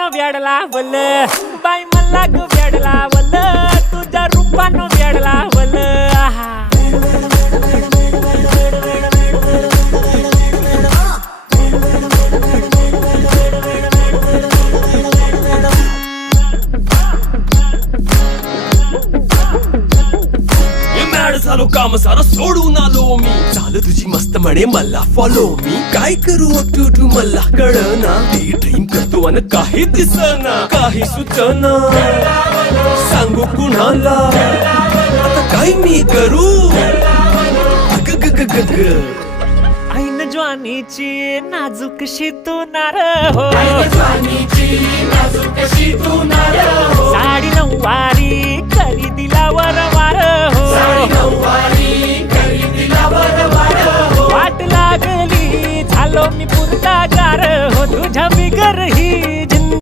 रूपानं वेड लावल बाई मला ग वेड लावल तुझ्या रूपानं वेड लावल झालो काम सारा सोडून आलो मी झालं तुझी मस्त म्हणे मला फॉलो मी काय करू टू मला कळना ती ड्रीम करतो आणि काही दिसना काही सुचना सांगू कुणाला आता काय मी करू ग ग ग ग ग ऐन ज्वानीची नाजूक शी तू नार हो ज्वानीची